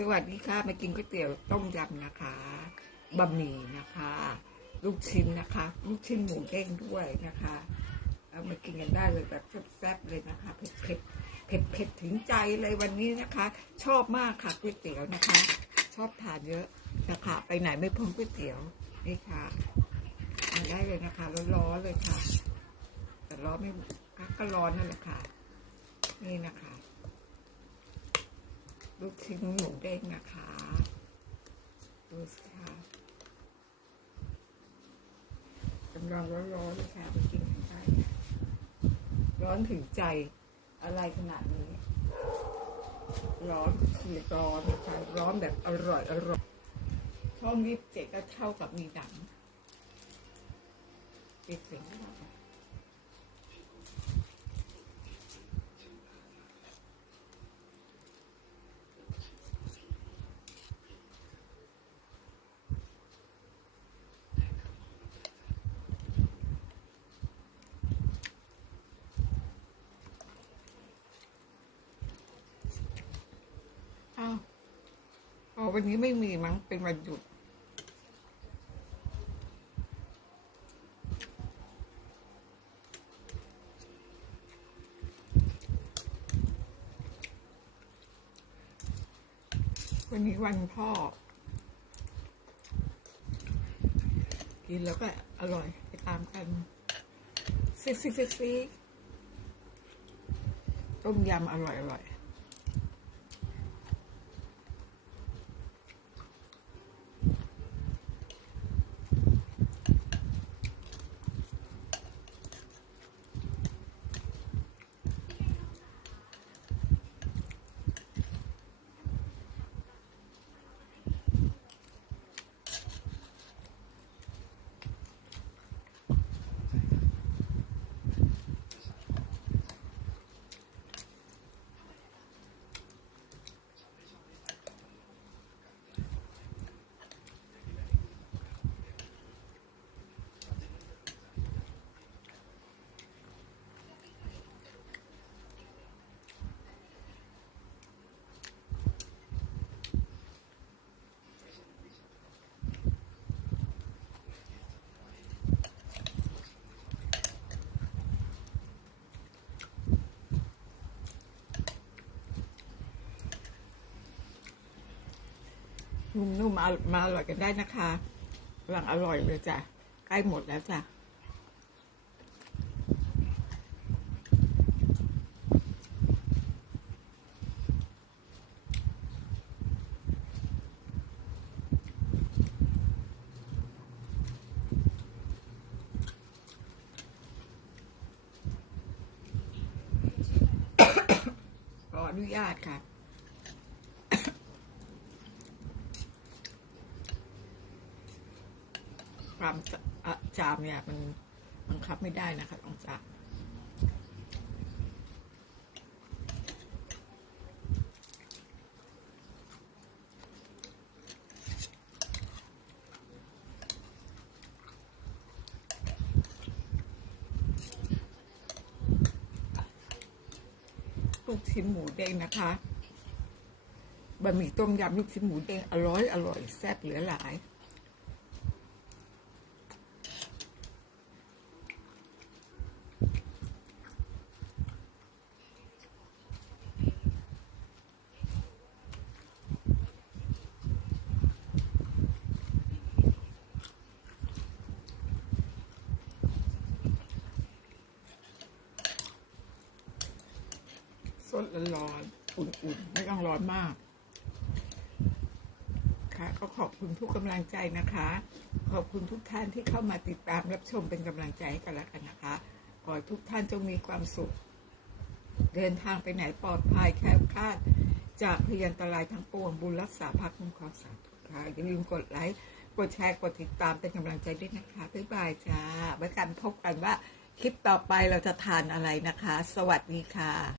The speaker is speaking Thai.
สวัสดีค่ะ มากินก๋วยเตี๋ยวต้มยำนะคะบะหมี่นะคะ ลูกชิ้นนะคะ ลูกชิ้นหมูเด้งด้วยนะคะแล้วมากินกันได้เลยแบบแซ่บๆเลยนะคะเผ็ดเผ็ดเผ็ดเผ็ดถึงใจเลยวันนี้นะคะ ชอบมากค่ะก๋วยเตี๋ยวนะคะ ชอบทานเยอะนะคะไปไหนไม่พ้นก๋วยเตี๋ยวนี่ค่ะมาได้เลยนะคะร้อนๆเลยค่ะ แต่ร้อนไม่ก็ร้อนนั่นแหละค่ะ นี่นะคะ ลูกชิ้นหมูเด้งนะคะดูสิคะกำลังร้อนๆเลยค่ะไปกินกันได้ค่ะร้อนถึงใจอะไรขนาดนี้ ร้อนคือร้อนนะคะร้อนแบบอร่อยอร่อยช่องยี่สิบเจ็ดก็เท่ากับมีหนังปิดเสียงไม่ได้ค่ะ อ้าวอ๋อ วันนี้ไม่มีมั้งเป็นวันหยุด วันนี้วันพ่อ กินแล้วก็อร่อยไปตามกันซิกซิกซิกซิกต้มยำอร่อยอร่อย นุ่มๆมามาอร่อยกันได้นะคะกำลังอร่อยเลยจ้ะ ใกล้หมดแล้วจ้ะขออนุญาตค่ะ ความจะอะจามเนี่ยมันบังคับไม่ได้นะคะต้องจามลูกชิ้นหมูเด้งนะคะบะหมี่ต้มยำลูกชิ้นหมูเด้งอร่อยอร่อยแซ่บเหลือหลาย สดร้อนๆอุ่นๆ ไม่ต้องร้อนมาก ค่ะ ก็ขอบคุณทุกกำลังใจนะคะ ขอบคุณทุกท่านที่เข้ามาติดตามรับชมเป็นกำลังใจให้กันแล้วกันนะคะ ขอให้ทุกท่านจงมีความสุข เดินทางไปไหนปลอดภัยแคล้วคลาด จากพยันตรายทั้งปวงบุญรักษาพักคุ้มครองสาธุค่ะอย่าลืมกดไลค์กดแชร์กดติดตามเป็นกำลังใจด้วยนะคะ บ๊ายบายจ้าไว้กันพบกันว่าคลิปต่อไปเราจะทานอะไรนะคะ สวัสดีค่ะ